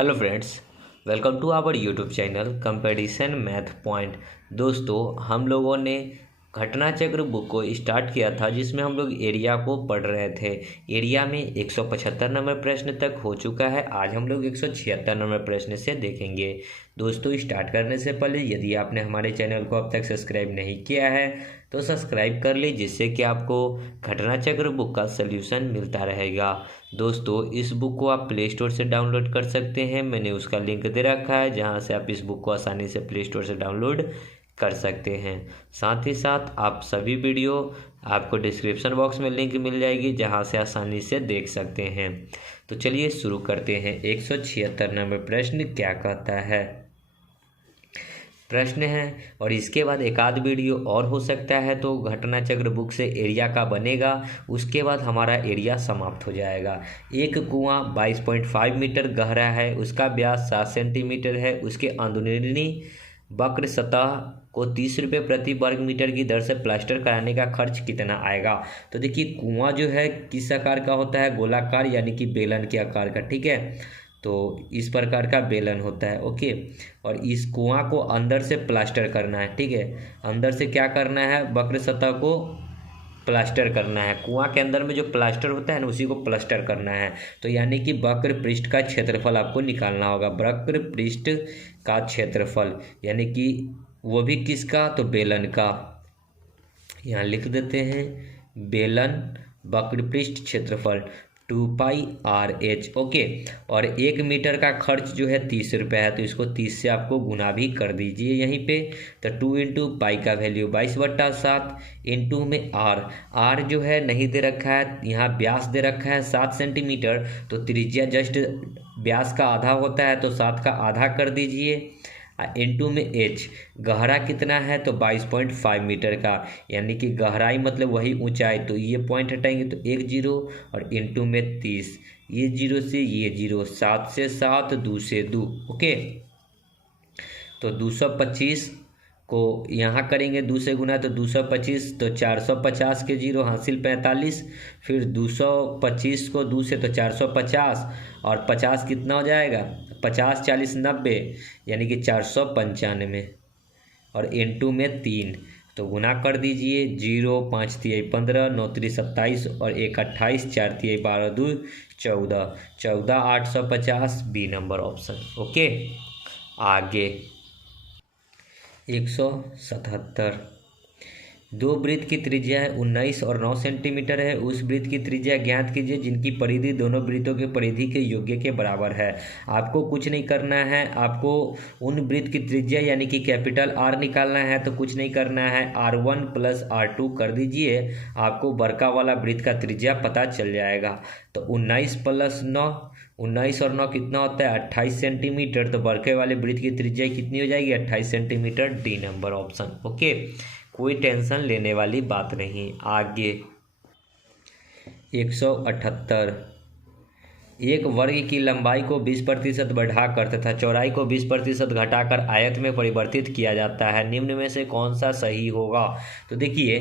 Hello friends, welcome to our YouTube channel Competition Math Point. दोस्तों, हम लोगों ने घटना चक्र बुक को स्टार्ट किया था जिसमें हम लोग एरिया को पढ़ रहे थे। एरिया में 175 नंबर प्रश्न तक हो चुका है। आज हम लोग 176 नंबर प्रश्न से देखेंगे। दोस्तों, स्टार्ट करने से पहले यदि आपने हमारे चैनल को अब तक सब्सक्राइब नहीं किया है तो सब्सक्राइब कर लीजिए, जिससे कि आपको घटना चक्र बुक का सल्यूशन मिलता रहेगा। दोस्तों, इस बुक को आप प्ले स्टोर से डाउनलोड कर सकते हैं। मैंने उसका लिंक दे रखा है जहां से आप इस बुक को आसानी से प्ले स्टोर से डाउनलोड कर सकते हैं। साथ ही साथ आप सभी वीडियो आपको डिस्क्रिप्शन बॉक्स में लिंक मिल जाएगी जहां से आसानी से देख सकते हैं। तो चलिए शुरू करते हैं। 176 नंबर प्रश्न क्या कहता है। प्रश्न है और इसके बाद एक आध वीडियो और हो सकता है तो घटना चक्र बुक से एरिया का बनेगा। उसके बाद हमारा एरिया समाप्त हो जाएगा। एक कुआं 22.5 मीटर गहरा है, उसका व्यास 7 सेंटीमीटर है। उसके अंदरूनी वक्र सतह को 30 रुपये प्रति वर्ग मीटर की दर से प्लास्टर कराने का खर्च कितना आएगा। तो देखिए, कुआं जो है किस आकार का होता है, गोलाकार यानी कि बेलन के आकार का। ठीक है, तो इस प्रकार का बेलन होता है। ओके, और इस कुआं को अंदर से प्लास्टर करना है। ठीक है, अंदर से क्या करना है, वक्र सतह को प्लास्टर करना है। कुआं के अंदर में जो प्लास्टर होता है ना, उसी को प्लास्टर करना है। तो यानी कि वक्र पृष्ठ का क्षेत्रफल आपको निकालना होगा। वक्र पृष्ठ का क्षेत्रफल यानी कि वो भी किसका, तो बेलन का। यहाँ लिख देते हैं बेलन वक्र पृष्ठ क्षेत्रफल 2πRh। ओके, और 1 मीटर का खर्च जो है 30 रुपये है, तो इसको 30 से आपको गुना भी कर दीजिए यहीं पे। तो 2 इंटू पाई का वैल्यू 22/7 इंटू में आर जो है नहीं दे रखा है, यहाँ व्यास दे रखा है 7 सेंटीमीटर। तो त्रिज्या जस्ट व्यास का आधा होता है, तो 7 का आधा कर दीजिए। इंटू में एच, गहरा कितना है, तो 22.5 मीटर का, यानी कि गहराई मतलब वही ऊंचाई। तो ये पॉइंट हटाएंगे तो 1 जीरो और इंटू में 30, ये जीरो से ये जीरो, 7 से 7, 2 से 2। ओके, तो 225 को यहाँ करेंगे 2 से गुना, तो 225, तो 450 के जीरो हासिल 45, फिर 225 को 2 से तो 450, और 50 कितना हो जाएगा, 50 40 90, यानी कि 495, और इंटू में 3, तो गुना कर दीजिए। 0 5 तिहाई 15, 9 तिरी 27 और 1 28, 4 तिहाई 12, 2 14, 14850 बी नंबर ऑप्शन। ओके, आगे 177। दो वृत्त की त्रिज्या है 19 और 9 सेंटीमीटर है। उस वृत्त की त्रिज्या ज्ञात कीजिए जिनकी परिधि दोनों वृत्तों के परिधि के योग्य के बराबर है। आपको कुछ नहीं करना है, आपको उन वृत्त की त्रिज्या यानी कि कैपिटल आर निकालना है। तो कुछ नहीं करना है, R1 + R2 कर दीजिए, आपको बड़का वाला वृत्त का त्रिज्या पता चल जाएगा। तो 19 + 9, 19 और 9 कितना होता है, 28 सेंटीमीटर। तो बड़के वाले वृत्त की त्रिज्या कितनी हो जाएगी, 28 centimetre, D number option. Okay, कोई टेंशन लेने वाली बात नहीं। आगे 178। एक वर्ग की लंबाई को 20% बढ़ाकर तथा चौड़ाई को 20% घटाकर आयत में परिवर्तित किया जाता है। निम्न में से कौन सा सही होगा। तो देखिए,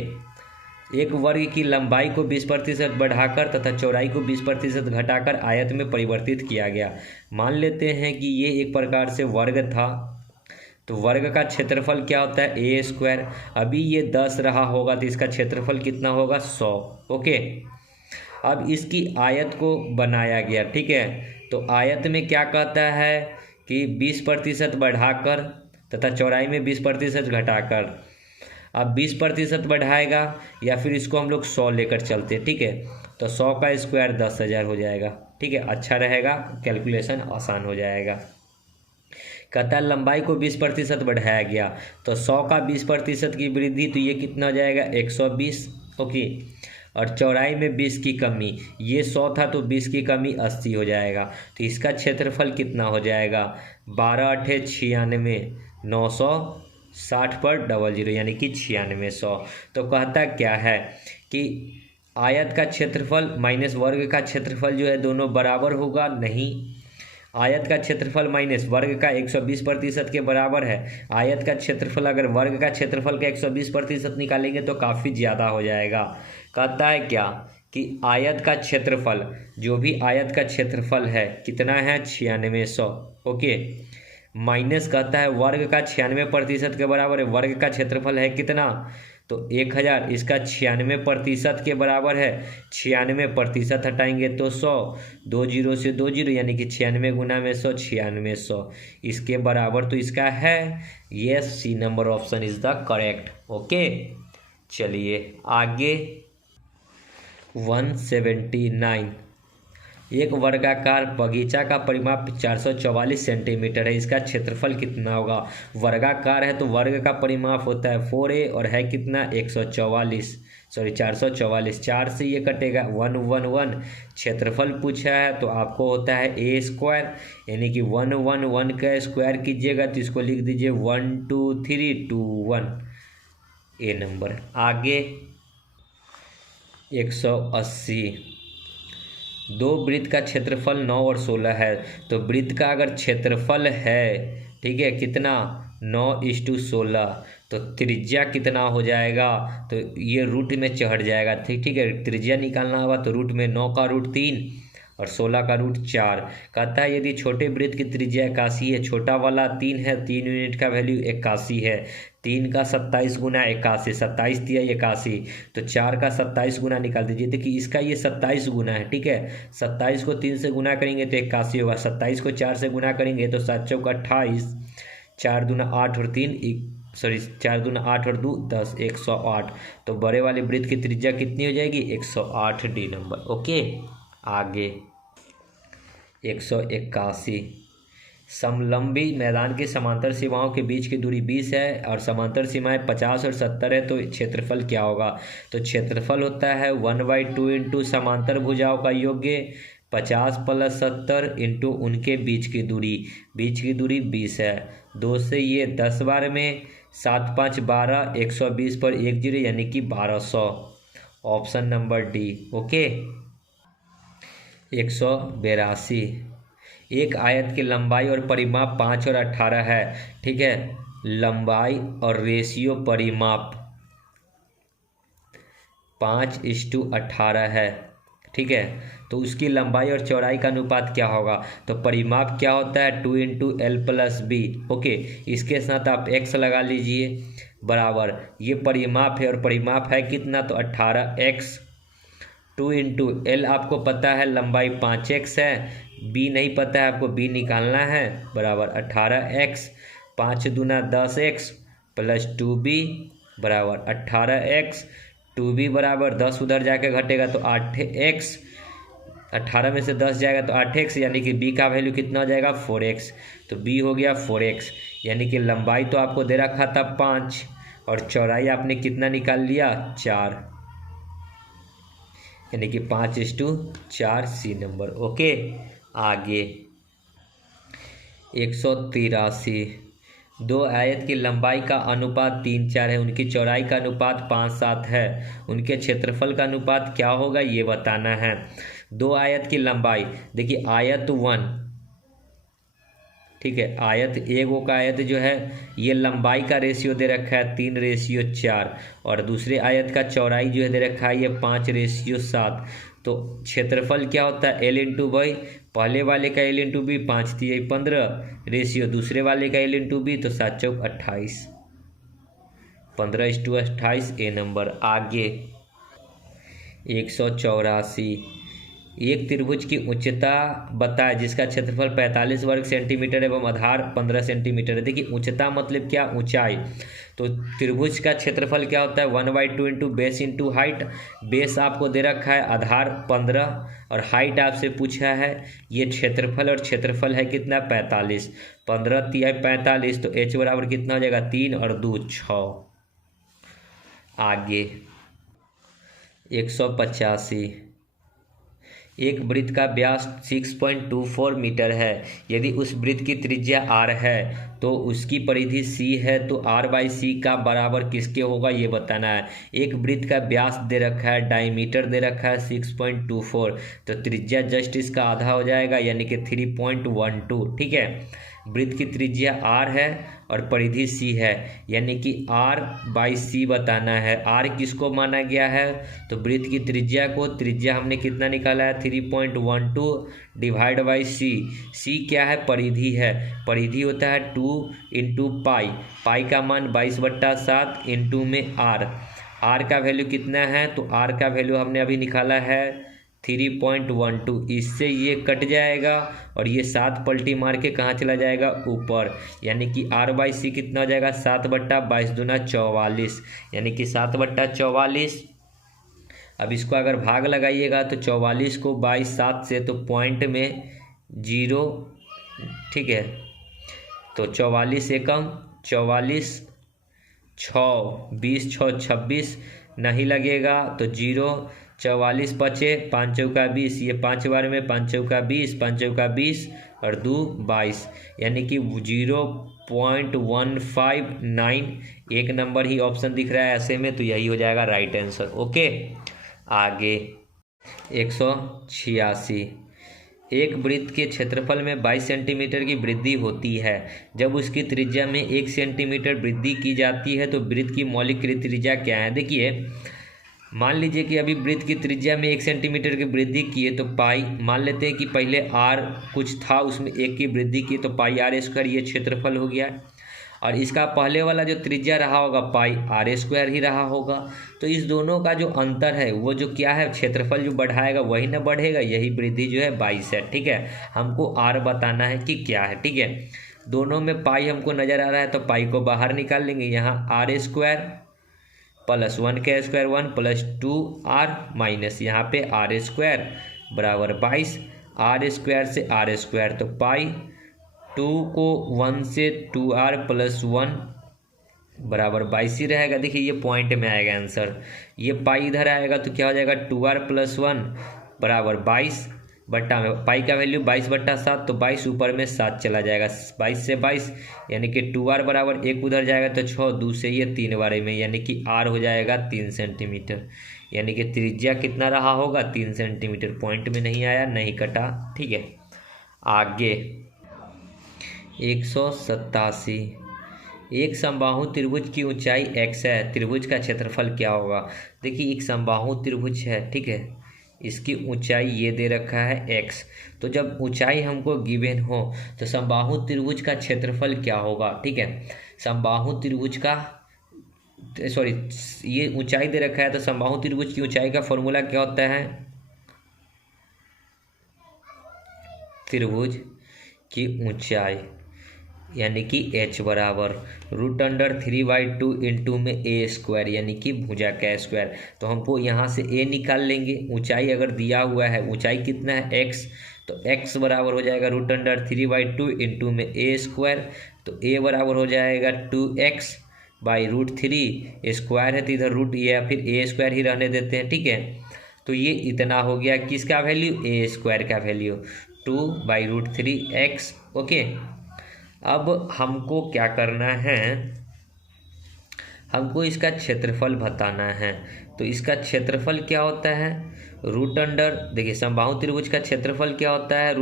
एक वर्ग की लंबाई को 20% बढ़ाकर तथा चौड़ाई को 20% घटाकर आयत में परिवर्तित किया गया। मान लेते हैं कि ये एक प्रकार से वर्ग था, तो वर्ग का क्षेत्रफल क्या होता है, a²। अभी ये 10 रहा होगा तो इसका क्षेत्रफल कितना होगा, 100। ओके, अब इसकी आयत को बनाया गया। ठीक है, तो आयत में क्या कहता है कि 20% बढ़ाकर तथा चौड़ाई में 20% घटाकर। अब 20% बढ़ाएगा या फिर इसको हम लोग 100 लेकर चलते हैं। ठीक है, तो 100 का स्क्वायर 10,000 हो जाएगा। ठीक है, अच्छा रहेगा, कैलकुलेशन आसान हो जाएगा। कहता है लंबाई को 20% बढ़ाया गया, तो 100 का 20% की वृद्धि, तो ये कितना हो जाएगा, 120। ओके, और चौड़ाई में 20 की कमी, ये 100 था तो 20 की कमी 80 हो जाएगा। तो इसका क्षेत्रफल कितना हो जाएगा, 12 × 8 = 96, 960 पर 00 यानी कि 9600। तो कहता क्या है कि आयत का क्षेत्रफल माइनस वर्ग का क्षेत्रफल जो है दोनों बराबर होगा। नहीं, आयत का क्षेत्रफल माइनस वर्ग का 120% के बराबर है। आयत का क्षेत्रफल अगर वर्ग का क्षेत्रफल का 120% निकालेंगे तो काफ़ी ज़्यादा हो जाएगा। कहता है क्या कि आयत का क्षेत्रफल, जो भी आयत का क्षेत्रफल है कितना है 9600। ओके, माइनस कहता है वर्ग का 96% के बराबर है। वर्ग का क्षेत्रफल है कितना, तो 1000, इसका 96% के बराबर है। 96% हटाएंगे तो 100, 2 जीरो से 2 जीरो, यानी कि 96 गुना में 100, 9600 इसके बराबर तो इसका है। Yes, C number option is the correct. Okay, चलिए आगे। 179, एक वर्गाकार बगीचा का परिमाप 444 सेंटीमीटर है, इसका क्षेत्रफल कितना होगा। वर्गाकार है तो वर्ग का परिमाप होता है 4a और है कितना 144, सॉरी 444, 4 से ये कटेगा 111। क्षेत्रफल पूछा है तो आपको होता है a स्क्वायर, यानी कि 111 का स्क्वायर कीजिएगा तो इसको लिख दीजिए 12321, ए नंबर। आगे 180, दो वृत्त का क्षेत्रफल 9 और 16 है। तो वृत्त का अगर क्षेत्रफल है, ठीक है, कितना 9:16, तो त्रिज्या कितना हो जाएगा, तो ये रूट में चढ़ जाएगा। ठीक है, त्रिज्या निकालना होगा तो रूट में 9 का रूट 3 और 16 का रूट 4। कहता है यदि छोटे वृत्त की त्रिज्या 81 है, छोटा वाला 3 है, 3 यूनिट का वैल्यू 81 है, 3 का 27 गुना 81, 27 दिया 81, तो 4 का 27 गुना निकाल दीजिए। देखिए इसका ये 27 गुना है, ठीक है, 27 को 3 से गुना करेंगे तो 81 होगा, 27 को 4 से गुना करेंगे तो 7 चौक 28, 4 दूना 8 और 3 सॉरी 4 दूना 8 और 2 10, 108। तो बड़े वाले वृत्त की त्रिज्या कितनी हो जाएगी 108, डी नंबर। ओके, आगे 181, समलंबी मैदान की समांतर सीमाओं के बीच की दूरी 20 है और समांतर सीमाएं 50 और 70 है, तो क्षेत्रफल क्या होगा। तो क्षेत्रफल होता है 1/2 इंटू समांतर भुजाओं का योग्य 50 + 70 इंटू उनके बीच की दूरी। बीच की दूरी 20 है, 2 से ये 10 बार में 7 5 12, 120 पर 1 जीरो, यानी कि 1200, ऑप्शन नंबर डी। ओके, 182, एक आयत की लंबाई और परिमाप 5 और 18 है, ठीक है, लंबाई और रेशियो परिमाप 5:18 है, ठीक है, तो उसकी लंबाई और चौड़ाई का अनुपात क्या होगा। तो परिमाप क्या होता है 2 × L + B। ओके, इसके साथ आप x लगा लीजिए, बराबर ये परिमाप है और परिमाप है कितना, तो 18x, 2 × L आपको पता है लंबाई 5x है, b नहीं पता है आपको, b निकालना है, बराबर 18x, 5 दूना 10x + 2b बराबर 18x, 2b बराबर 10 उधर जाके घटेगा तो 8x, 18 में से 10 जाएगा तो 8x, यानी कि b का वैल्यू कितना हो जाएगा 4x। तो b हो गया 4x, यानी कि लंबाई तो आपको दे रखा था 5 और चौड़ाई आपने कितना निकाल लिया 4, यानी कि 5:4, सी नंबर। ओके, आगे 183, दो आयत की लंबाई का अनुपात 3:4 है, उनकी चौड़ाई का अनुपात 5:7 है, उनके क्षेत्रफल का अनुपात क्या होगा ये बताना है। दो आयत की लंबाई, देखिए आयत 1, ठीक है, आयत एगो का आयत जो है ये लंबाई का रेशियो दे रखा है 3:4 और दूसरे आयत का चौड़ाई जो है दे रखा है ये 5:7। तो क्षेत्रफल क्या होता है L × B, पहले वाले का L × B 5 × 15 रेशियो, दूसरे वाले का L × B तो 7 चौक 28, 15:28, ए नंबर। आगे 184, एक त्रिभुज की उच्चता बताए जिसका क्षेत्रफल 45 वर्ग सेंटीमीटर एवं आधार 15 सेंटीमीटर है। देखिए उच्चता मतलब क्या, ऊंचाई। तो त्रिभुज का क्षेत्रफल क्या होता है 1/2 into base into height. Base आपको दे रखा है आधार 15 और हाइट आपसे पूछा है ये क्षेत्रफल, और क्षेत्रफल है कितना 45, 15 × 45, तो h बराबर कितना हो जाएगा 3 और 2 6। आगे 185, एक वृत्त का व्यास 6.24 मीटर है, यदि उस वृत्त की त्रिज्या r है तो उसकी परिधि c है, तो r/c का बराबर किसके होगा ये बताना है। एक वृत्त का व्यास दे रखा है, डायमीटर दे रखा है 6.24, तो त्रिज्या जस्ट इसका आधा हो जाएगा, यानी कि 3.12, ठीक है। वृत्त की त्रिज्या r है और परिधि c है, यानी कि r बाई c बताना है। r किसको माना गया है, तो वृत्त की त्रिज्या को, त्रिज्या हमने कितना निकाला है 3.12 डिवाइड बाई c क्या है, परिधि है, परिधि होता है 2 इंटू पाई, पाई का मान 22/7 इंटू में r का वैल्यू कितना है, तो r का वैल्यू हमने अभी निकाला है 3.12, इससे ये कट जाएगा और ये 7 पलटी मार के कहाँ चला जाएगा, ऊपर, यानी कि r/c कितना हो जाएगा 7/22 दूना 44, यानी कि 7/44। अब इसको अगर भाग लगाइएगा तो 44 को 7 से, तो पॉइंट में 0, ठीक है, तो 44 एकम 44, 6 20 6 26 नहीं लगेगा तो 0, 44 बचे, 5 चौका 20, ये 5 बार में 5 चौका 20, 5 चौका 20 और 2 22, यानी कि 0.159, एक नंबर ही ऑप्शन दिख रहा है ऐसे में, तो यही हो जाएगा राइट आंसर। ओके, आगे 186, एक वृत्त के क्षेत्रफल में 22 सेंटीमीटर की वृद्धि होती है। जब उसकी त्रिज्या में 1 सेंटीमीटर वृद्धि की जाती है तो वृत्त की मौलिक त्रिज्या क्या है। देखिए, मान लीजिए कि अभी वृत्त की त्रिज्या में 1 सेंटीमीटर की वृद्धि की है, तो पाई, मान लेते हैं कि पहले r कुछ था उसमें 1 की वृद्धि की, तो पाई r², ये क्षेत्रफल हो गया, और इसका पहले वाला जो त्रिज्या रहा होगा पाई r² ही रहा होगा। तो इस दोनों का जो अंतर है वो जो क्या है, क्षेत्रफल जो बढ़ाएगा वही ना बढ़ेगा, यही वृद्धि जो है 22 है, ठीक है। हमको r बताना है कि क्या है, ठीक है। दोनों में पाई हमको नज़र आ रहा है तो पाई को बाहर निकाल लेंगे, यहाँ r² प्लस 1 का स्क्वायर 1 प्लस 2r माइनस यहाँ पे r² बराबर 22, r² से r², तो पाई 2 को 1 से 2r प्लस 1 बराबर 22 ही रहेगा। देखिए ये पॉइंट में आएगा आंसर, ये पाई इधर आएगा तो क्या हो जाएगा 2r प्लस 1 बराबर 22 बट्टा में पाई का वैल्यू 22/7, तो 22 ऊपर में 7 चला जाएगा, 22 से 22, यानी कि 2r बराबर 1 उधर जाएगा तो 6, 2 से ये 3 बारे में, यानी कि r हो जाएगा 3 सेंटीमीटर, यानी कि त्रिज्या कितना रहा होगा 3 सेंटीमीटर। पॉइंट में नहीं आया, नहीं कटा, ठीक है। आगे 187, एक समबाहु त्रिभुज की ऊंचाई x है, त्रिभुज का क्षेत्रफल क्या होगा। देखिए एक समबाहु त्रिभुज है, ठीक है, इसकी ऊंचाई ये दे रखा है x, तो जब ऊंचाई हमको गिवन हो तो समबाहु त्रिभुज का क्षेत्रफल क्या होगा, ठीक है। समबाहु त्रिभुज का, सॉरी, ये ऊंचाई दे रखा है तो समबाहु त्रिभुज की ऊंचाई का फॉर्मूला क्या होता है, त्रिभुज की ऊंचाई यानी कि h बराबर √3/2 इंटू में a² यानी कि भुजा का स्क्वायर। तो हमको यहाँ से a निकाल लेंगे, ऊंचाई अगर दिया हुआ है, ऊंचाई कितना है x, तो x बराबर हो जाएगा √3/2 इंटू में a², तो a बराबर हो जाएगा 2x बाई √3, स्क्वायर है तो इधर रूट या फिर a² ही रहने देते हैं, ठीक है। तो ये इतना हो गया, किसका वैल्यू, a² का वैल्यू 2/√3x। ओके, अब हमको क्या करना है, हमको इसका क्षेत्रफल बताना है। तो इसका क्षेत्रफल क्या होता है, देखिए समबाहु त्रिभुज का क्षेत्रफल क्या होता है,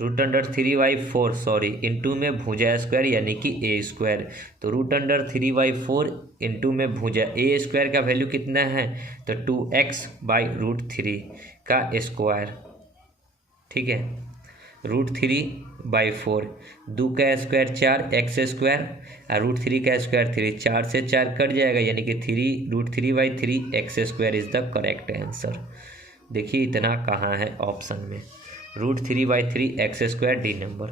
√3/4 सॉरी इंटू में भुजा स्क्वायर यानी कि a², तो √3/4 इंटू में भुजा a² का वैल्यू कितना है, तो 2x/√3 का स्क्वायर, ठीक है। √3/4, 2 का स्क्वायर 4 x² और √3 का स्क्वायर 3, 4 से 4 कट जाएगा यानी कि 3√3/3 x² is the correct answer. देखिए इतना कहाँ है ऑप्शन में, √3/3 x² डी नंबर।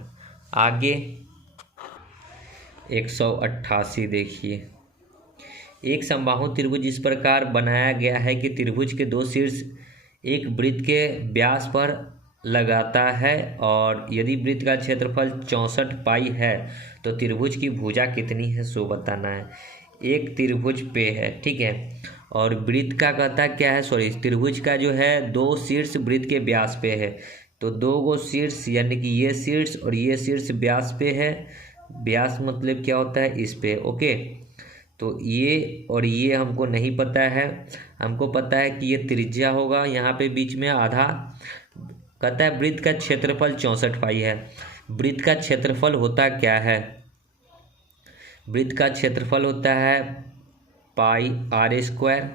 आगे 188 देखिए, एक समबाहु त्रिभुज इस प्रकार बनाया गया है कि त्रिभुज के दो शीर्ष एक वृत्त के व्यास पर लगाता है, और यदि वृत्त का क्षेत्रफल 64 पाई है तो त्रिभुज की भुजा कितनी है सो बताना है। एक त्रिभुज पे है, ठीक है, और वृत्त का कहता क्या है, सॉरी त्रिभुज का जो है दो शीर्ष वृत्त के व्यास पे है, तो दो गो शीर्ष यानी कि ये शीर्ष और ये शीर्ष व्यास पे है, व्यास मतलब क्या होता है इस पे, ओके। तो ये और ये हमको नहीं पता है, हमको पता है कि ये त्रिज्या होगा यहाँ पे बीच में आधा, कहता है वृत्त का क्षेत्रफल 64 पाई है। वृत्त का क्षेत्रफल होता क्या है? वृत्त का क्षेत्रफल होता है पाई आर स्क्वायर।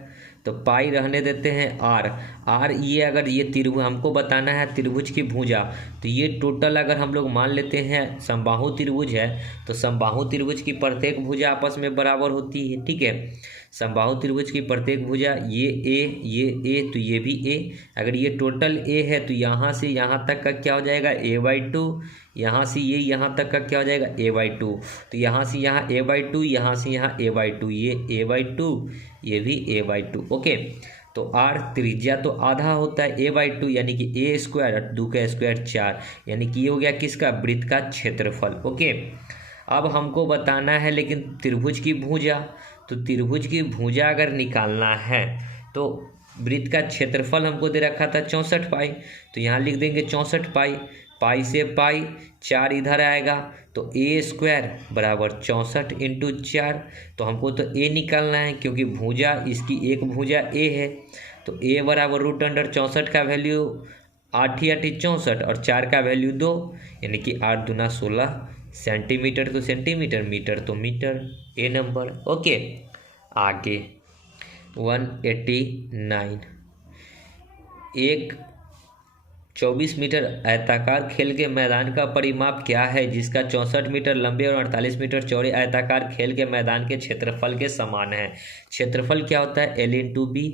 तो पाई रहने देते हैं आर ये अगर ये त्रिभुज हमको बताना है त्रिभुज की भुजा, तो ये टोटल अगर हम लोग मान लेते हैं समबाहु त्रिभुज है तो समबाहु त्रिभुज की प्रत्येक भुजा आपस में बराबर होती है। ठीक है, समबाहु त्रिभुज की प्रत्येक भुजा ये ए तो ये भी ए। अगर ये टोटल ए है तो यहाँ से यहाँ तक का क्या हो जाएगा a/2, यहाँ से ये यहाँ तक का क्या हो जाएगा a/2। तो यहाँ से यहाँ a/2, यहाँ से यहाँ a/2, ये a/2, ये भी a/2। ओके, तो आर त्रिज्या तो आधा होता है a/2 यानी कि a स्क्वायर और 2 का स्क्वायर 4, यानी कि ये हो गया किसका? वृत्त का क्षेत्रफल। ओके, अब हमको बताना है लेकिन त्रिभुज की भुजा। तो त्रिभुज की भुजा अगर निकालना है तो वृत्त का क्षेत्रफल हमको दे रखा था 64 पाई, तो यहाँ लिख देंगे 64 पाई। पाई से पाई 4 इधर आएगा तो ए स्क्वायर बराबर 64 इंटू 4। तो हमको तो ए निकालना है क्योंकि भुजा इसकी एक भुजा ए है। तो ए बराबर √64 का वैल्यू 8 × 8 64 और 4 का वैल्यू 2, यानी कि 8 दूना 16 सेंटीमीटर। तो सेंटीमीटर, मीटर तो मीटर, ए नंबर। ओके, आगे 189। एक 24 मीटर आयताकार खेल के मैदान का परिमाप क्या है जिसका 64 मीटर लंबे और 48 मीटर चौड़े आयताकार खेल के मैदान के क्षेत्रफल के समान है? क्षेत्रफल क्या होता है? L/B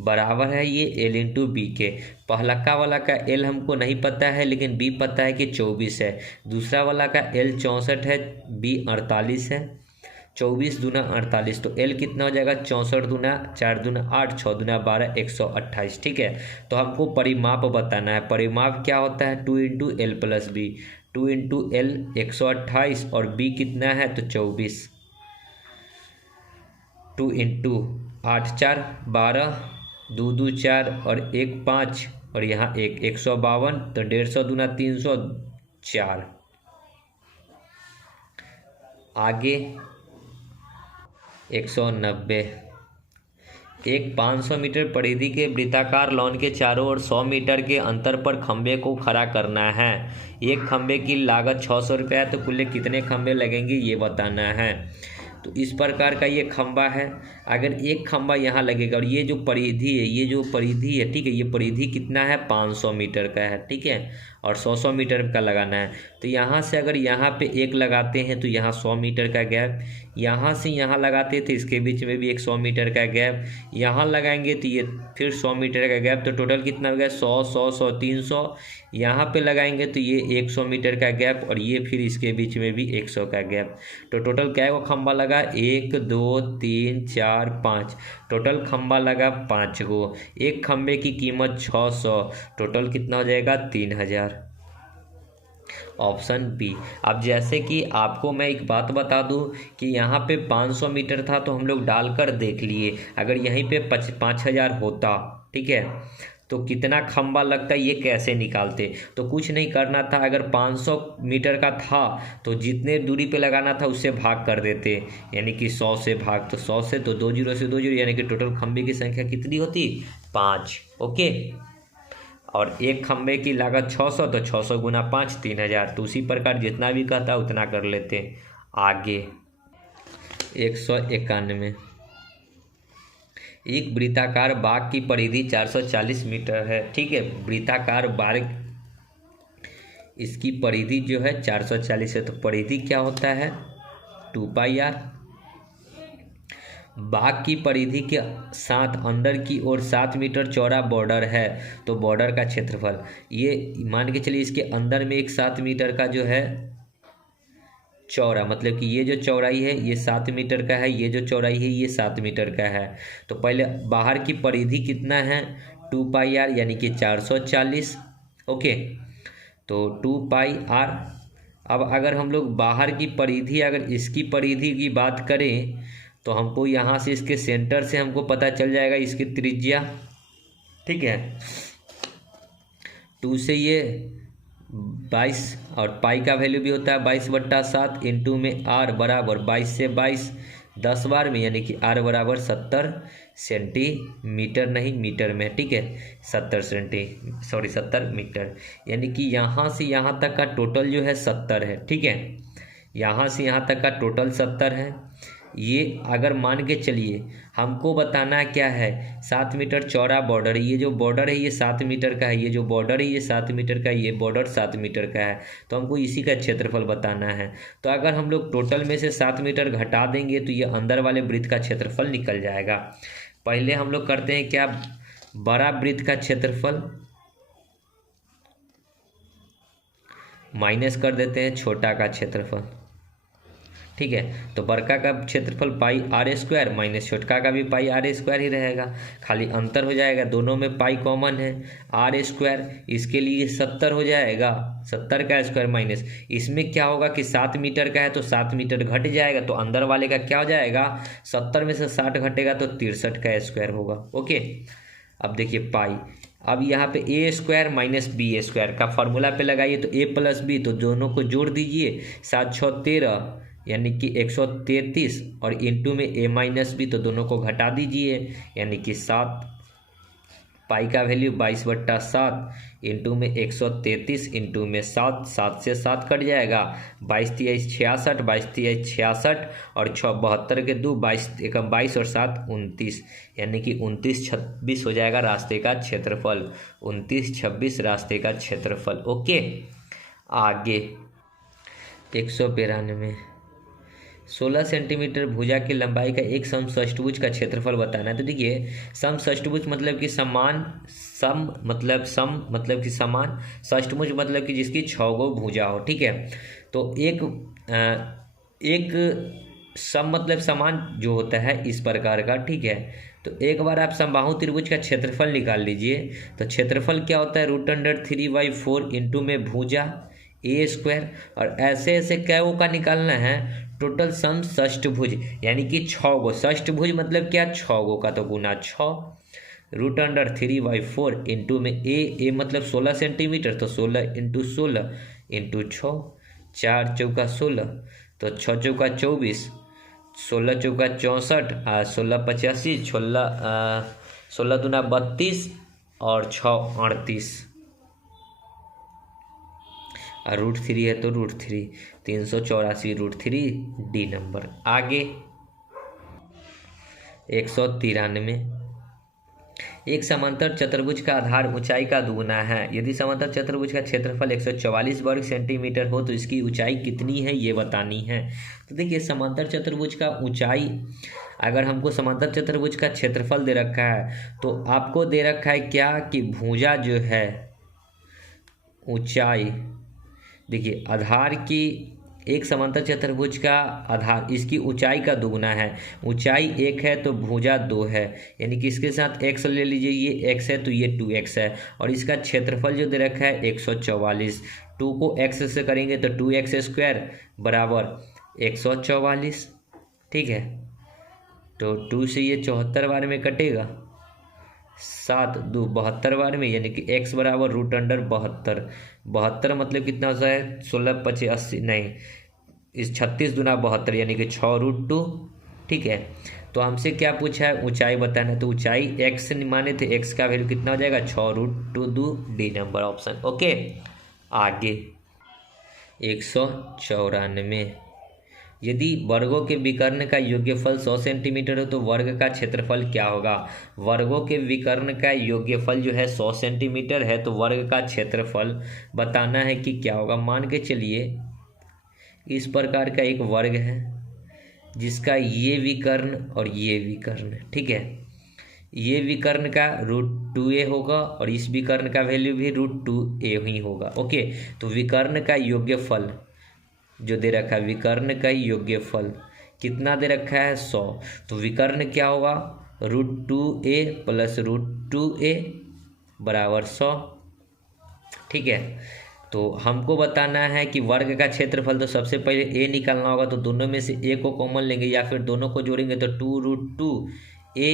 बराबर है ये L/B के। पहलका वाला का L हमको नहीं पता है लेकिन B पता है कि 24 है। दूसरा वाला का L 64 है, B 48 है। 24 दूना 48, तो L कितना हो जाएगा? 64 दूना 4 दूना 8, 6 दूना 12, 128। ठीक है, तो हमको परिमाप बताना है। परिमाप क्या होता है? 2 × L + B। 2 × L 128 और B कितना है? तो 24। 2 × 8 4 12, 2 2 4 और 1 5 और यहाँ 1 152, तो 150 दूना 304। आगे 190। एक 500 मीटर परिधि के वृत्ताकार लॉन के चारों ओर 100 मीटर के अंतर पर खंबे को खड़ा करना है। एक खंबे की लागत 600 रुपये है, तो कुल कितने खंबे लगेंगे ये बताना है। तो इस प्रकार का ये खंबा है। अगर एक खंबा यहाँ लगेगा और ये जो परिधि है, ये जो परिधि है, ठीक है, ये परिधि कितना है? 500 मीटर का है। ठीक है, और 100 मीटर का लगाना है। तो यहाँ से अगर यहाँ पे एक लगाते हैं तो यहाँ 100 मीटर का गैप, यहाँ से यहाँ लगाते थे इसके बीच में भी एक 100 मीटर का गैप, यहाँ लगाएंगे तो ये फिर 100 मीटर का गैप, तो टोटल कितना हो गया? 100 100 100 300। यहाँ पे लगाएंगे तो ये 100 मीटर का गैप और ये फिर इसके बीच में भी 100 का गैप। तो टोटल क्या वो खंबा लगा? 1 2 3 4 5, टोटल खंबा लगा 5 गो। एक खंबे की कीमत 600, टोटल कितना हो जाएगा? 3000। Option B. अब जैसे कि आपको मैं एक बात बता दूं कि यहाँ पे 500 मीटर था तो हम लोग डालकर देख लिए, अगर यहीं पे 5000 होता, ठीक है, तो कितना खंबा लगता ये कैसे निकालते? तो कुछ नहीं करना था, अगर 500 मीटर का था तो जितने दूरी पे लगाना था उससे भाग कर देते, यानी कि 100 से भाग, तो 100 से तो 2 0 से 2 0, यानी कि टोटल खंबे की संख्या कितनी होती? 5। ओके, और एक खंबे की लागत 600, तो 600 × 5 3000। तो उसी प्रकार जितना भी कहता उतना कर लेते। आगे 191। एक वृत्ताकार बाग की परिधि 440 मीटर है। ठीक है, वृत्ताकार बाग इसकी परिधि जो है 440 है। तो परिधि क्या होता है? 2πr। बाग की परिधि के साथ अंदर की ओर 7 मीटर चौड़ा बॉर्डर है, तो बॉर्डर का क्षेत्रफल, ये मान के चलिए इसके अंदर में एक 7 मीटर का जो है चौड़ा, मतलब कि ये जो चौड़ाई है ये 7 मीटर का है, ये जो चौड़ाई है ये 7 मीटर का है। तो पहले बाहर की परिधि कितना है? 2πr, यानी कि 440। ओके, तो 2πr। अब अगर हम लोग बाहर की परिधि, अगर इसकी परिधि की बात करें तो हमको यहाँ से इसके सेंटर से हमको पता चल जाएगा इसकी त्रिज्या। ठीक है, 2 से ये 22 और पाई का वैल्यू भी होता है 22/7 इंटू में r बराबर 22 से 22 10 बार में, यानी कि r बराबर 70 सेंटीमीटर, नहीं मीटर में, ठीक है, 70 मीटर, यानी कि यहाँ से यहाँ तक का टोटल जो है 70 है, ठीक है, यहाँ से यहाँ तक का टोटल 70 है। ये अगर मान के चलिए हमको बताना क्या है, 7 मीटर चौड़ा बॉर्डर, ये जो बॉर्डर है ये 7 मीटर का है, ये जो बॉर्डर है ये 7 मीटर का है, ये बॉर्डर 7 मीटर का है, तो हमको इसी का क्षेत्रफल बताना है। तो अगर हम लोग टोटल में से 7 मीटर घटा देंगे तो ये अंदर वाले वृत्त का क्षेत्रफल निकल जाएगा। पहले हम लोग करते हैं क्या, बड़ा वृत्त का क्षेत्रफल माइनस कर देते हैं छोटा का क्षेत्रफल, ठीक है। तो बड़का का क्षेत्रफल पाई आर स्क्वायर माइनस छोटका का भी पाई आर स्क्वायर ही रहेगा, खाली अंतर हो जाएगा, दोनों में पाई कॉमन है, आर स्क्वायर, इसके लिए 70 हो जाएगा, 70 का स्क्वायर माइनस, इसमें क्या होगा कि 7 मीटर का है तो 7 मीटर घट जाएगा, तो अंदर वाले का क्या हो जाएगा, 70 में से 60 घटेगा तो 63 का स्क्वायर होगा। ओके, अब देखिए पाई, अब यहाँ पे ए स्क्वायर माइनस बी स्क्वायर का फॉर्मूला पे लगाइए, तो ए प्लस बी, तो दोनों को जोड़ दीजिए, 7 6 13 यानी कि 133, और इंटू में ए माइनस बी, तो दोनों को घटा दीजिए, यानी कि 7, पाई का वैल्यू 22/7 इंटू में 133 इंटू में 7, 7 से 7 कट जाएगा, 22 23 66, 22 23 66 और 6 72 के 2, 22 एकम 22 और 7 29, यानी कि 29 26 हो जाएगा रास्ते का क्षेत्रफल, 29 26 रास्ते का क्षेत्रफल। ओके, आगे 192, 16 सेंटीमीटर भुजा की लंबाई का एक समषष्टभुज का क्षेत्रफल बताना है। तो देखिए समषष्टभुज मतलब कि समान, मतलब कि समान, षष्टभुज मतलब कि जिसकी 6 गो भुजा हो, ठीक है। तो एक सम मतलब समान जो होता है इस प्रकार का, ठीक है। तो एक बार आप समबाहु त्रिभुज का क्षेत्रफल निकाल लीजिए, तो क्षेत्रफल क्या होता है, √3/4 इंटू में भुजा ए स्क्वायर, और ऐसे ऐसे कै गो का निकालना है, टोटल सम षष्टभुज, यानी कि 6 गो, षष्टभुज मतलब क्या, 6 गो का, तो गुना 6, √3/4 इंटू में ए मतलब 16 सेंटीमीटर, तो 16 इंटू 16 इंटू 6, 4 चौका 16, तो 6 चौका 24, 16 चौका 64, 16 85, 16 दूना 32 और 6 38, और √3 है तो √3, 384 √3 डी नंबर। आगे 193, एक समांतर चतुर्भुज का आधार ऊंचाई का दुगुना है, यदि समांतर चतुर्भुज का क्षेत्रफल 144 वर्ग सेंटीमीटर हो तो इसकी ऊंचाई कितनी है ये बतानी है। तो देखिए समांतर चतुर्भुज का ऊंचाई, अगर हमको समांतर चतुर्भुज का क्षेत्रफल दे रखा है तो आपको दे रखा है क्या कि भुजा जो है ऊंचाई, देखिए आधार की, एक समांतर चतुर्भुज का आधार इसकी ऊंचाई का दुगुना है, ऊंचाई 1 है तो भुजा 2 है, यानी कि इसके साथ x ले लीजिए, ये x है तो ये 2x है, और इसका क्षेत्रफल जो दे रखा है 144, 2 को x से करेंगे तो 2x² बराबर 144, ठीक है। तो 2 से ये 74 बार में कटेगा, 7 2 72 बार में, यानी कि x बराबर √72, 72 मतलब कितना होता है, 16 25 80 नहीं, इस 36 दूना 72 यानी कि 6√2, ठीक है। तो हमसे क्या पूछा है, ऊंचाई बताना है, तो ऊंचाई x माने थे, x का वैल्यू कितना हो जाएगा, 6√2 डी नंबर ऑप्शन। ओके, आगे 194, यदि वर्गों के विकर्ण का योग्यफल 100 सेंटीमीटर हो तो वर्ग का क्षेत्रफल क्या होगा। वर्गों के विकर्ण का योग्यफल जो है 100 सेंटीमीटर है, तो वर्ग का क्षेत्रफल बताना है कि क्या होगा। मान के चलिए इस प्रकार का एक वर्ग है जिसका ये विकर्ण और ये विकर्ण, ठीक है, ये विकर्ण का √2a होगा और इस विकर्ण का वैल्यू भी √2a ही होगा। ओके, तो विकर्ण का योग्यफल जो दे रखा है, विकर्ण का योग्यफल कितना दे रखा है, 100, तो विकर्ण क्या होगा, √2a प्लस √2a बराबर 100, ठीक है। तो हमको बताना है कि वर्ग का क्षेत्रफल, तो सबसे पहले a निकालना होगा, तो दोनों में से a को कॉमन लेंगे या फिर दोनों को जोड़ेंगे, तो 2√2a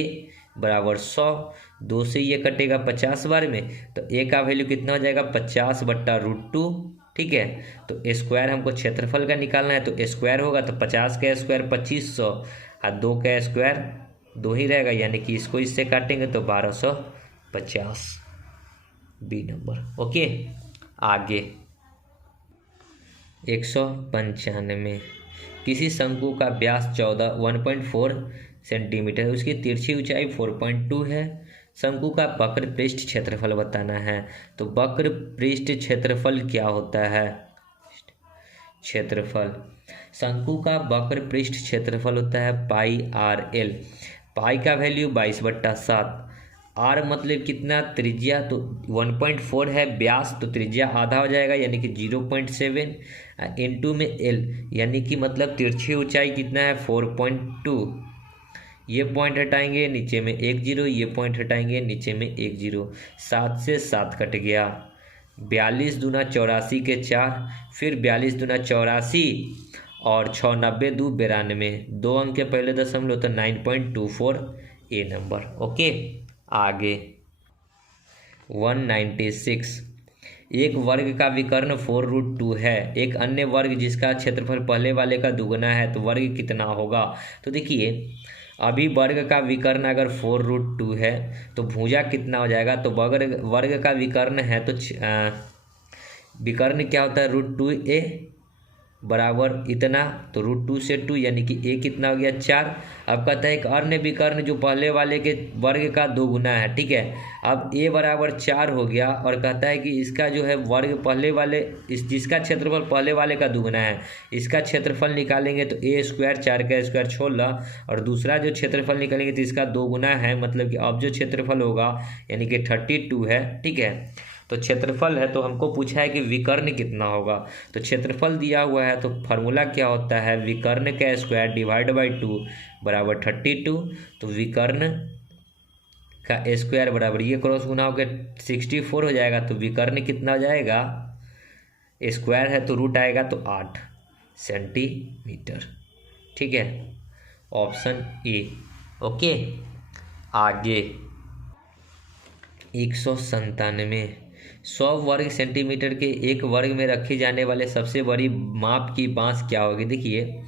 बराबर 100, 2 से ये कटेगा 50 बार में, तो a का वैल्यू कितना हो जाएगा, 50/√2, ठीक है। तो स्क्वायर हमको क्षेत्रफल का निकालना है, तो स्क्वायर होगा तो 50 का स्क्वायर 2500 और 2 का स्क्वायर 2 ही रहेगा, यानी कि इसको इससे काटेंगे तो 1250 बी नंबर। ओके, आगे 195। किसी शंकु का व्यास 1.4 सेंटीमीटर है, उसकी तिरछी ऊंचाई 4.2 है। शंकु का वक्र पृष्ठ क्षेत्रफल बताना है। तो वक्र पृष्ठ क्षेत्रफल क्या होता है? क्षेत्रफल, शंकु का वक्र पृष्ठ क्षेत्रफल होता है पाई आर एल। पाई का वैल्यू 22/7। आर मतलब कितना? त्रिज्या, तो 1.4 है व्यास, तो त्रिज्या आधा हो जाएगा यानी कि 0.7 इंटू में एल, यानी कि मतलब तिरछी ऊंचाई कितना है? 4.2। ये पॉइंट हटाएंगे नीचे में 1 0, ये पॉइंट हटाएंगे नीचे में 1 0, 7 से 7 कट गया। 42 दूना 84 के 4, फिर 42 दूना 84 और 6 90 2 92, 2 अंक के पहले दशमलव, तो 9.24 ए नंबर। ओके, आगे 196। एक वर्ग का विकर्ण 4√2 है। एक अन्य वर्ग जिसका क्षेत्रफल पहले वाले का दुगना है, तो वर्ग कितना होगा? तो देखिए, अभी वर्ग का विकर्ण अगर 4√2 है तो भुजा कितना हो जाएगा? तो वर्ग का विकर्ण है तो विकर्ण क्या होता है? √2a बराबर इतना, तो √2 से 2 यानी कि a कितना हो गया? 4। अब कहता है एक अन्य विकर्ण जो पहले वाले के वर्ग का 2 गुना है, ठीक है। अब a बराबर 4 हो गया और कहता है कि इसका जो है वर्ग पहले वाले, जिसका क्षेत्रफल पहले वाले का 2 गुना है, इसका क्षेत्रफल निकालेंगे तो a स्क्वायर, 4 का स्क्वायर 16, और दूसरा जो क्षेत्रफल निकालेंगे तो इसका 2 गुना है, मतलब कि अब जो क्षेत्रफल होगा यानी कि 32 है, ठीक है। तो क्षेत्रफल है, तो हमको पूछा है कि विकर्ण कितना होगा। तो क्षेत्रफल दिया हुआ है तो फार्मूला क्या होता है? विकर्ण का स्क्वायर डिवाइड बाई 2 बराबर 32। तो विकर्ण का स्क्वायर बराबर ये क्रॉस गुना होकर 64 हो जाएगा। तो विकर्ण कितना हो जाएगा? स्क्वायर है तो रूट आएगा तो 8 सेंटीमीटर, ठीक है, ऑप्शन ए। ओके, आगे 197। 100 वर्ग सेंटीमीटर के एक वर्ग में रखी जाने वाले सबसे बड़ी माप की बांस क्या होगी? देखिए,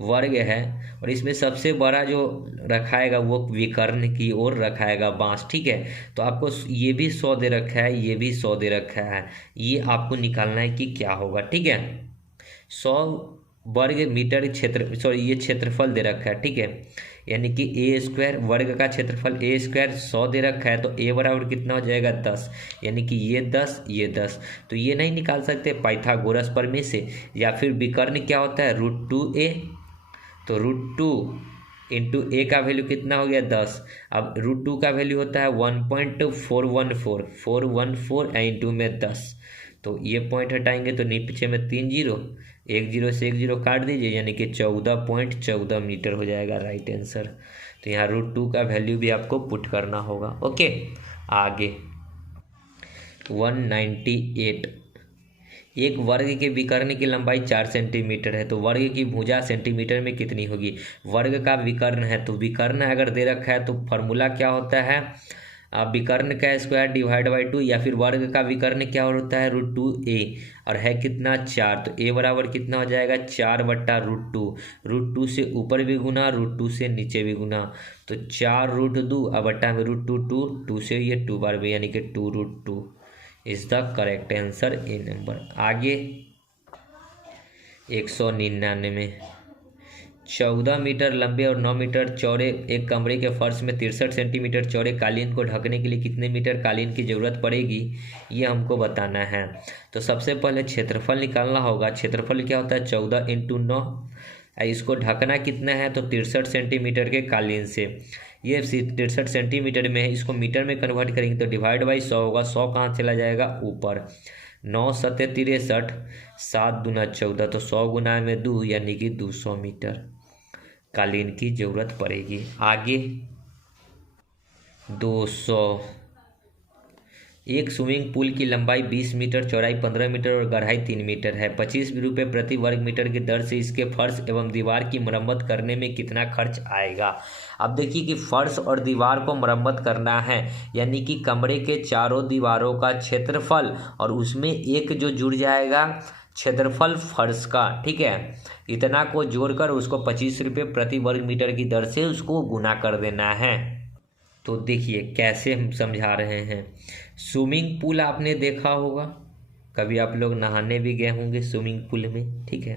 वर्ग है और इसमें सबसे बड़ा जो रखाएगा वो विकर्ण की ओर रखाएगा बांस, ठीक है। तो आपको ये भी 100 दे रखा है, ये भी 100 दे रखा है, ये आपको निकालना है कि क्या होगा, ठीक है। 100 वर्ग मीटर क्षेत्र, सॉरी ये क्षेत्रफल दे रखा है, ठीक है, यानी कि ए स्क्वायर, वर्ग का क्षेत्रफल ए स्क्वायर 100 दे रखा है, तो ए बराबर कितना हो जाएगा? 10, यानी कि ये 10 ये 10। तो ये नहीं निकाल सकते पाइथागोरस प्रमेय से। या फिर विकर्ण क्या होता है? √2a, तो √2 इंटू ए का वैल्यू कितना हो गया? 10। अब √2 का वैल्यू होता है 1.414 इंटू में 10, तो ये पॉइंट हटाएंगे तो नीचे में 3 0, 1 0 से 1 0 काट दीजिए, यानी कि 14.14 मीटर हो जाएगा राइट आंसर। तो यहाँ √2 का वैल्यू भी आपको पुट करना होगा। ओके, आगे 198। एक वर्ग के विकर्ण की लंबाई 4 सेंटीमीटर है, तो वर्ग की भुजा सेंटीमीटर में कितनी होगी? वर्ग का विकर्ण है, तो विकर्ण अगर दे रखा है तो फॉर्मूला क्या होता है? विकर्ण का स्क्वायर डिवाइड बाई 2, या फिर वर्ग का विकर्ण क्या होता है? √2a, और है कितना? 4। तो a बराबर कितना हो जाएगा? 4/√2। √2 से ऊपर भी गुना, √2 से नीचे भी गुना, तो 4√2 अब बट्टा में √2 2 से ये 2 बार भी, यानी कि 2√2 is the correct answer A number. आगे 199। 14 मीटर लंबे और 9 मीटर चौड़े एक कमरे के फर्श में 63 सेंटीमीटर चौड़े कालीन को ढकने के लिए कितने मीटर कालीन की ज़रूरत पड़ेगी, ये हमको बताना है। तो सबसे पहले क्षेत्रफल निकालना होगा। क्षेत्रफल क्या होता है? 14 इंटू 9। इसको ढकना कितना है? तो 63 सेंटीमीटर के कालीन से। ये 63 सेंटीमीटर में है, इसको मीटर में कन्वर्ट करेंगे तो डिवाइड बाई 100 होगा। 100 कहाँ चला जाएगा? ऊपर। 9 7 63, 7 दूना 14, तो 100 गुना में 2 यानी कि 200 मीटर कालीन की जरूरत पड़ेगी। आगे 200। एक स्विमिंग पूल की लंबाई 20 मीटर, चौड़ाई 15 मीटर और गहराई 3 मीटर है। 25 रुपये प्रति वर्ग मीटर की दर से इसके फर्श एवं दीवार की मरम्मत करने में कितना खर्च आएगा। अब देखिए कि फर्श और दीवार को मरम्मत करना है, यानी कि कमरे के चारों दीवारों का क्षेत्रफल और उसमें एक जो जुड़ जाएगा क्षेत्रफल फर्श का, ठीक है, इतना को जोड़कर उसको 25 रुपये प्रति वर्ग मीटर की दर से उसको गुना कर देना है। तो देखिए कैसे हम समझा रहे हैं। स्विमिंग पूल आपने देखा होगा, कभी आप लोग नहाने भी गए होंगे स्विमिंग पूल में, ठीक है।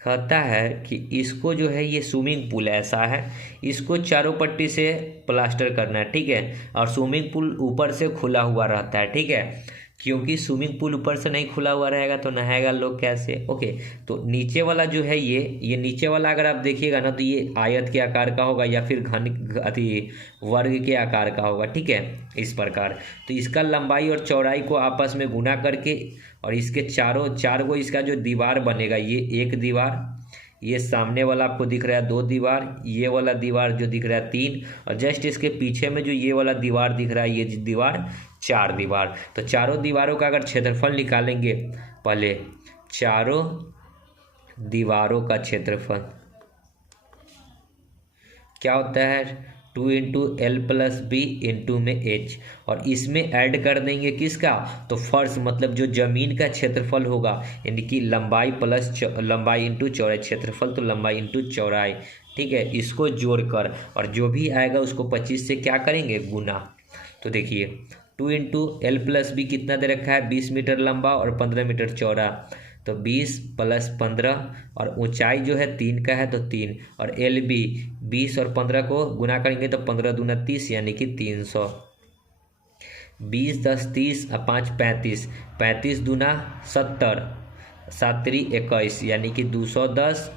कहता है कि इसको जो है ये स्विमिंग पूल ऐसा है, इसको चारों पट्टी से प्लास्टर करना है, ठीक है। और स्विमिंग पूल ऊपर से खुला हुआ रहता है, ठीक है, क्योंकि स्विमिंग पूल ऊपर से नहीं खुला हुआ रहेगा तो नहाएगा लोग कैसे। ओके, तो नीचे वाला जो है ये नीचे वाला अगर आप देखिएगा ना तो ये आयत के आकार का होगा या फिर घन वर्ग के आकार का होगा, ठीक है, इस प्रकार। तो इसका लंबाई और चौड़ाई को आपस में गुना करके और इसके चार को इसका जो दीवार बनेगा, ये एक दीवार, ये सामने वाला आपको दिख रहा है 2 दीवार, ये वाला दीवार जो दिख रहा है 3, और जस्ट इसके पीछे में जो ये वाला दीवार दिख रहा है ये दीवार 4 दीवार। तो चारों दीवारों का अगर क्षेत्रफल निकालेंगे, पहले चारों दीवारों का क्षेत्रफल क्या होता है 2 into L plus B into में एच, और इसमें ऐड कर देंगे किसका, तो फर्श मतलब जो जमीन का क्षेत्रफल होगा, यानी कि लंबाई प्लस लंबाई इंटू चौड़ाई, क्षेत्रफल तो लंबाई इंटू चौड़ाई, ठीक है, इसको जोड़कर और जो भी आएगा उसको 25 से क्या करेंगे, गुना। तो देखिए 2 इंटू एल प्लस बी कितना दे रखा है 20 मीटर लंबा और 15 मीटर चौड़ा, तो 20 प्लस 15 और ऊंचाई जो है 3 का है तो 3, और एल बी 20 और 15 को गुना करेंगे तो 15 दूना 30 यानी कि 300। 20 10 30 और 5 35, 35 दूना 70, 7 3 21 यानी कि 210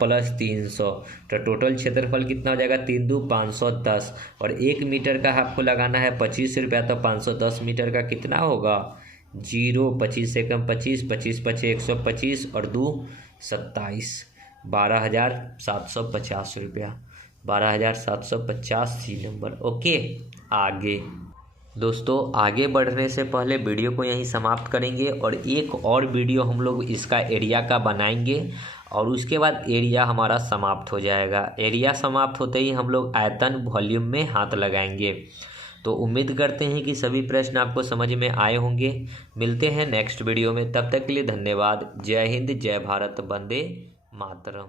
प्लस 300। तो टोटल क्षेत्रफल कितना हो जाएगा 3 2 510, और 1 मीटर का आपको लगाना है 25 रुपया, तो 510 मीटर का कितना होगा 0, 25 से कम 25, 25 पचे 125 और 2 27, 12,750 रुपया, 12,750 सी नंबर। ओके, आगे दोस्तों, आगे बढ़ने से पहले वीडियो को यहीं समाप्त करेंगे और एक और वीडियो हम लोग इसका एरिया का बनाएंगे और उसके बाद एरिया हमारा समाप्त हो जाएगा। एरिया समाप्त होते ही हम लोग आयतन वॉल्यूम में हाथ लगाएंगे। तो उम्मीद करते हैं कि सभी प्रश्न आपको समझ में आए होंगे। मिलते हैं नेक्स्ट वीडियो में, तब तक के लिए धन्यवाद। जय हिंद, जय भारत, वंदे मातरम।